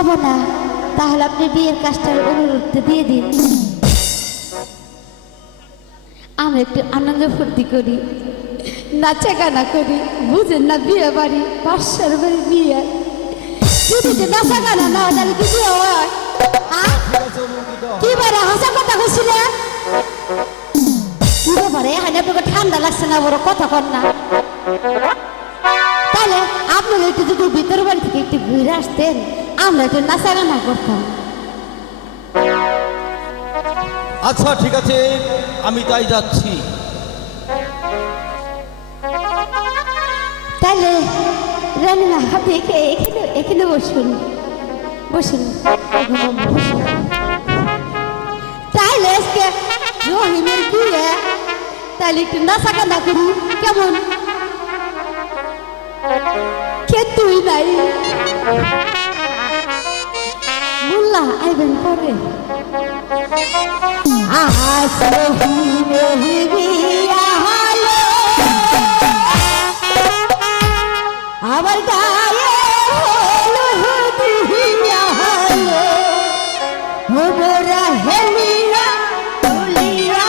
হবো না, তাহলে আপনি বিয়ের কাজটার অনুরোধটা দিয়ে দিন। আমরা একটু আনন্দ ফুর্তি করি, নাচা গানা করি, বুঝেন না বিয়ে বাড়ি, বাসার বাড়ি বিয়ে, যদি নাচা গানা না হয় তাহলে কি বিয়ে হয়? কি বারে হাসা কথা বলছিলে? কি ব্যাপারে আপনাকে ঠান্ডা লাগছে না, বড় কথা কর না। তাহলে আপনারা একটু যদি ভিতর বাড়ি থেকে একটু ঘুরে আসতেন, আমরা একটু নাচা গানা করতাম। আচ্ছা ঠিক আছে, আমি তাই যাচ্ছি। তাহলে রানীমা আপনি এখানে বসুন, বসুন। তাহলে আজকে রহিমের বিয়ে, তাহলে একটু নাচা গানা করি, কেমন? কে তুই নাই মোল্লা আইবেন পরে। আবার গায়ে মোরা হেলিয়া তুলিয়া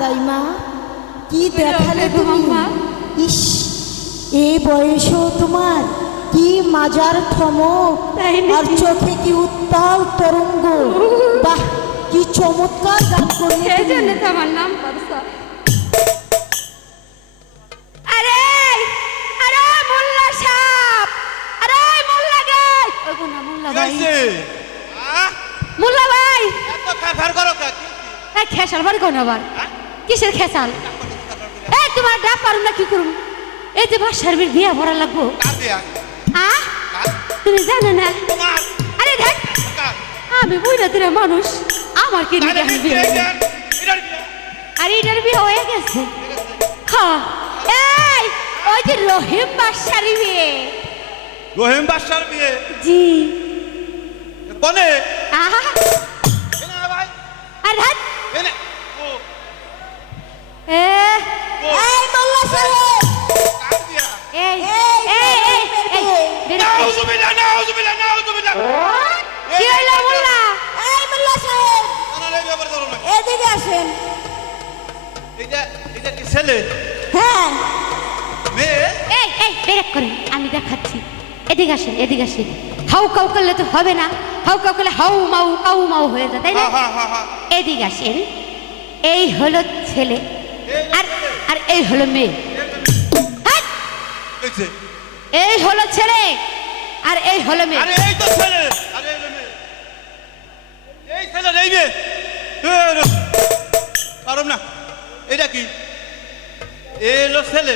দাইমা কি দেখালে তুমি? ইস, এই বয়সেও তোমার কি মাজার থমক, আর চোখে কি উত্তাল তরঙ্গ! বাহ, কি চমৎকার গান করলে! এই জন্য তো আমার নাম পারসা। আরে আরে মোল্লা সাহেব, আরে মোল্লা গাই, ওগো না মোল্লা ভাই, মোল্লা ভাই এত খারখার করো কা? এই খেসাল বাড়ি কোন আবার? কিসের খেসাল? এই তোমার ডাক পারুম না কি করুম? এই যে বাসার বিয়া ভরা লাগবো। কার দিয়া? তুমি জানো না? তোমার। আরে দেখ, আমি বুঝা দিরা মানুষ, আমার কি নিয়ে বিয়ে? আরে এটার বিয়ে হয়ে গেছে। হ্যাঁ, এই ওই যে রহিম বাসার বিয়ে। রহিম বাদশার বিয়ে জি কোনে আহা এনে ভাই আর হাত এনে ও এ ও এই মোল্লা সাহেব কার দিয়া এই এই, এই এই এই বেরো। নাউজুবিল্লাহ নাউজুবিল্লাহ নাউজুবিল্লাহ কি হইলো মোল্লা এই মোল্লা সাহেব আনারে ব্যাপার ধরো না এদিকে আসেন এটা কি ছেলে হ্যাঁ মেয়ে এই এই ব্রেক করেন আমি দেখাচ্ছি এদিকে আসেন হাউ কাউ করলে তো হবে না হাউ কাউ করলে হাউ মাউ কাউ মাউ হয়ে যায় তাই না হ্যাঁ হ্যাঁ হ্যাঁ এদিকে আসেন এই হলো ছেলে আর আর এই হলো মেয়ে হাট! দেখছে এই হলো ছেলে আর এই হলো মেয়ে আরে এই তো ছেলে আরে এই মেয়ে এই ছেলে এই মেয়ে পারম না এটা কি এলো ছেলে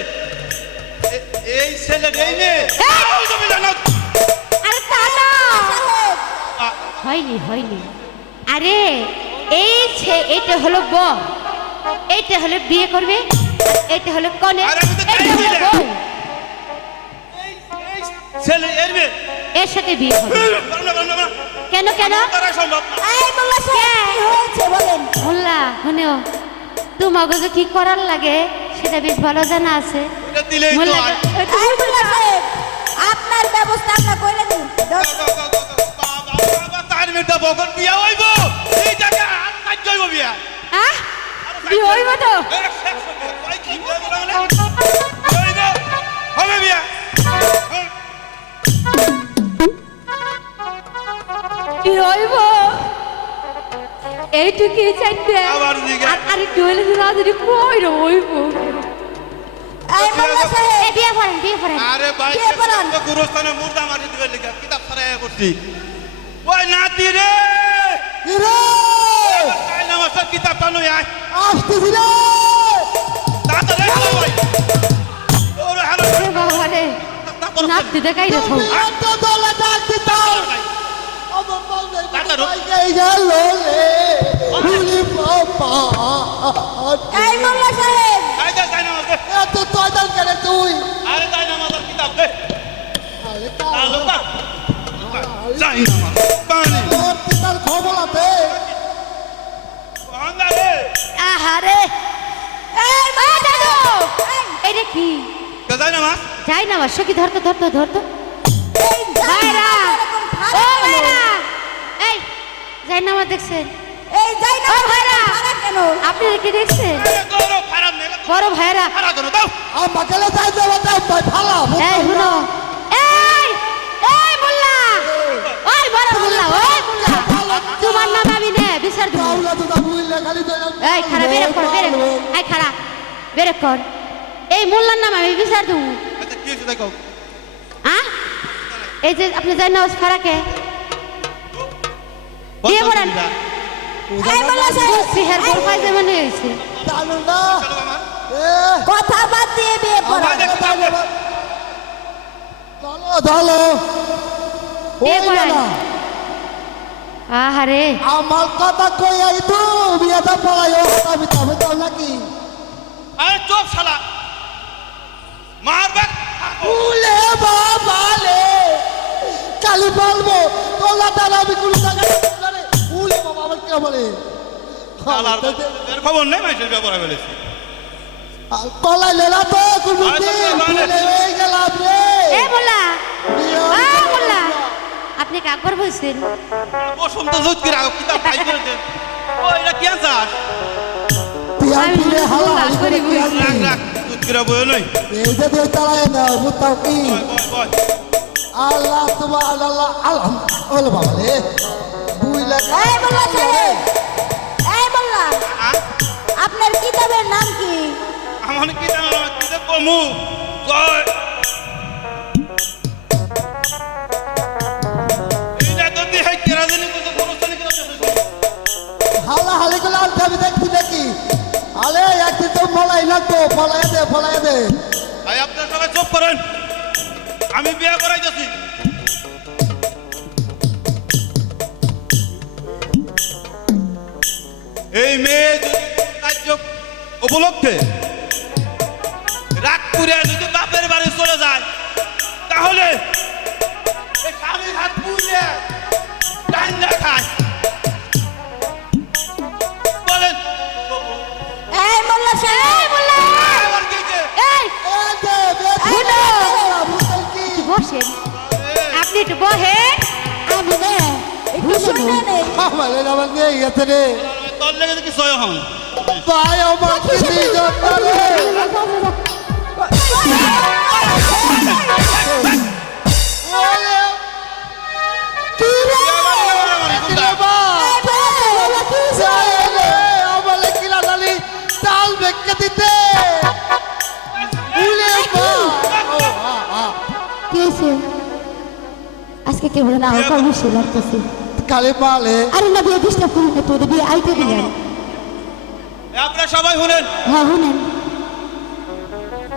এই ছেলে এই মেয়ে এই! নাউজুবিল্লাহ নাউজ আরে তা না আ, হয়নি আরে এটা হলো বউ এইটা হলো বিয়ে করবে আর এইটা হলো কনে আরে আমি তো তাই এইটা হলো বললাম। বউ এই ছেলে এর মেয়ে এর সাথে বিয়ে হবে পারম না কেন তারা সম্ভব না এই মোল্লা সাহেব কি হয়েছে বলেন মোল্লা শুনেও তোমাকে যে কি করার লাগে সেটা বেশ ভালো জানা আছে এটা দিলেই তো মোল্লা হয় এই মোল্লা সাহেব আপনার ব্যবস্থা আমরা করে দিন বাবা তার মেয়েটা বকন বিয়া হইব এই জায়গা আর কাজ হইব বিয়া আহ বিয়ে হইব তো হবে বিয়া কি হইব এইটুকু চাইতে আবার দিকে। আর একটু হইলে তো রাজনী কই হইব এই মোল্লা সাহেব এই বিয়ে করেন আরে ভাই কে বলেন? গুরুস্থানে মুর্দা মারি দিবে লিখা কিতাব ছাড়াই করছি ওই নাতি রে রে তাই নামাজ কিতাবটা নই আয় আসতেছি রে তাড়াতাড়ি হ্যালো ভাই ওরে হ্যালো এ বাবা রে নাতি দেখাই রে থাও এত দলে ডাকতে দাও আমার বলবে তাড়াতাড়ি। এই গেল রে ভুলি বাবা এই মোল্লা সাহেব তাই নামাজ দে এত তয়দান করে তুই আরে তাই নামাজের কিতাব দে আরে তাহলে তা তাই নামাজ পানি তোর পিতার খবর আছে বান্দা রে আহারে এই মা দাদু এইটা কি তাই নামাজ যাই না আমার সখী ধরতো এই ভাইরা ও ভাইরা ভাইরা এই যাই না আমার দেখছেন এই যাই না ও ভাইরা ভাড়া কেন আপনি কি দেখছেন আরে গরো খারাপ নেই বড় ভাইরা খারাপ করো দাও আমাকে যাই দেবো তাই ভালো এই শুনো এই এই মোল্লা ওই বড় মোল্লা ওই মোল্লা তোমার নাম আমি নে বিচার দেব তাহলে তো বুঝলে খালি তো এই খারা বেরে কর এই খারা বেরে কর এই মোল্লার নাম আমি বিচার দেব আচ্ছা কি হইছে দেখো হ্যাঁ এই যে আপনি যাই না ফারাকে বিয়ে করেন এই মোল্লা সাহেব সিহার বড় ভাই যেমন হয়েছে জানো না চলো আমার এ কথা বাদ দিয়ে বিয়ে করা আমাদের চলো চলো বিয়ে ওই করেন না আহারে আমার কথা কই আই তো বিয়েটা পড়াইও আমি তবে তো নাকি আরে চুপ শালা মারবে উলে বাবা লে কালি বলবো তোলা তার আমি কোন জায়গায় জানে উলে বাবা আমার কে বলে শালার এর খবর নেই মাইসের ব্যাপারে বলেছি কলাই লেলা তো কোন আচ্ছা, দিন তাহলে। ভুলে হয়ে গেলাম রে এ মোল্লা বিয়ে আ মোল্লা আপনি কাকর বলছেন বসন্ত জুত কি রাখো কিতাব খাই করে দে ও এটা কি আনসার পিয়ান আমি পিলে হালা ভুল হালি করে করি পিয়ান রাখ রাখ জুত কি রাখো নই এই যে দিয়ে চালায় না মুতাও কি বয় বয় আল্লাহ তোমার আল্লাহ আলহাম ওলে বাবা রে বুইলা এই মোল্লা সাহেব এই মোল্লা আ আপনার কিতাবের নাম কি আমার কি জানো কি যে কমু জয় এইটা তো দি হাই কেরা জানি কত বড়স্থানে কি আছে হালা হালি গুলো আনতে আমি দেখছি দেখি আলে একদিন তো মলাই লাগতো ফলাই দে ভাই আপনারা সবাই চুপ করেন আমি বিয়ে করাইতেছি এই মেয়ে যদি কার্য উপলক্ষে রাগ করে যদি বাপের বাড়ি চলে যায় তাহলে দুই হাত বুলে ডাইন দেখায় বলেন এই মোল্লা সাহেব আবার কি যে এই এই যে, বেশি শোনো। না, বুঝলেন কি? একটু বসেন আপনি একটু বহেন আমি না একটু শুনে নেই আমাদের আবার নিয়ে গেছে রে। তোর লেগে দেখি সয় হন ভাই আমার কিছু জন্য রে। ওরে, কি রে দিলে বা, যায় রে, আমারে কিলা জানি তাল বেঁকে দিতে। উলে বা। ও, কি হয়েছে আজকে কে বলে না আমার কর্মশী লাগতেছে কালে পালে আরে না বিয়ে ডিস্টার্ব করি না তোর বিয়ে আইতে দিলেন আপনারা সবাই শুনেন হ্যাঁ শুনেন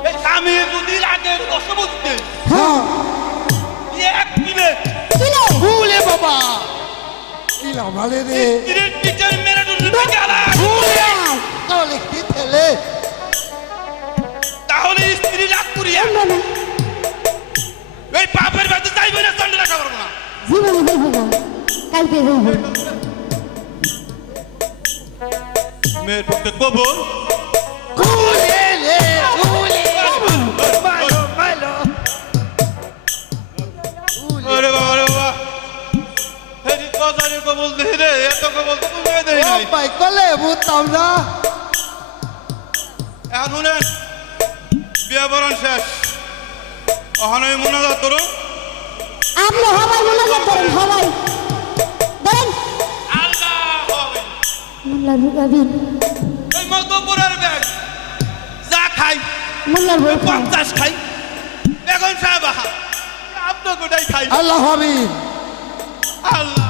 এই আমি যদি লাগে কষ্ট বুঝতে হ্যাঁ এক মিনিট কিলে উলে বাবা কিলা ভালে রে স্ত্রীর টিচার মেরে দুটো গেলা তাহলে কি থেলে তাহলে স্ত্রী রাগ করিয়া এই পাপের বাড়িতে যাইবে না চন্ডে রাখা পারবো না জীবনে যাইব না কালকে যাইব মেয়ের পক্ষে কবল উলে রে উলে মাইলো মাইলো ওরে বাবা রে বাবা হেরি কথারে কবল দেই রে এত কবল তো তুমি দেই ও নাই ভাই কলে বুঝতাম না এখন শুনেন বিয়ে বরণ শেষ অহানয় মোনাজাত করো আপনি হবাই মোল্লা ধরেন হবাই ধরেন আল্লাহ হবে মোল্লা ঢুকাবেন এই মধ্যপুরের ব্যাগ যা খাই মোল্লার বই খায় 50 খাই বেগম সাহেব আপনি গোটাই খাই আল্লাহ হাবিব আল্লাহ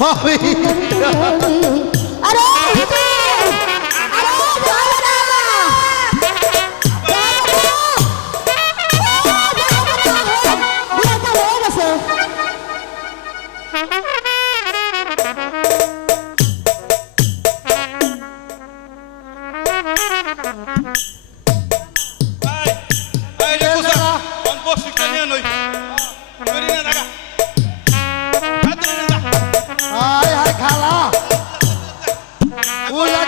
হাবিব আরে আরে ভালো না এই এই রে কুসা অন বসিটা নিয়ে নই করি না লাগা হাত ধরে না হায় হায় খালা উলা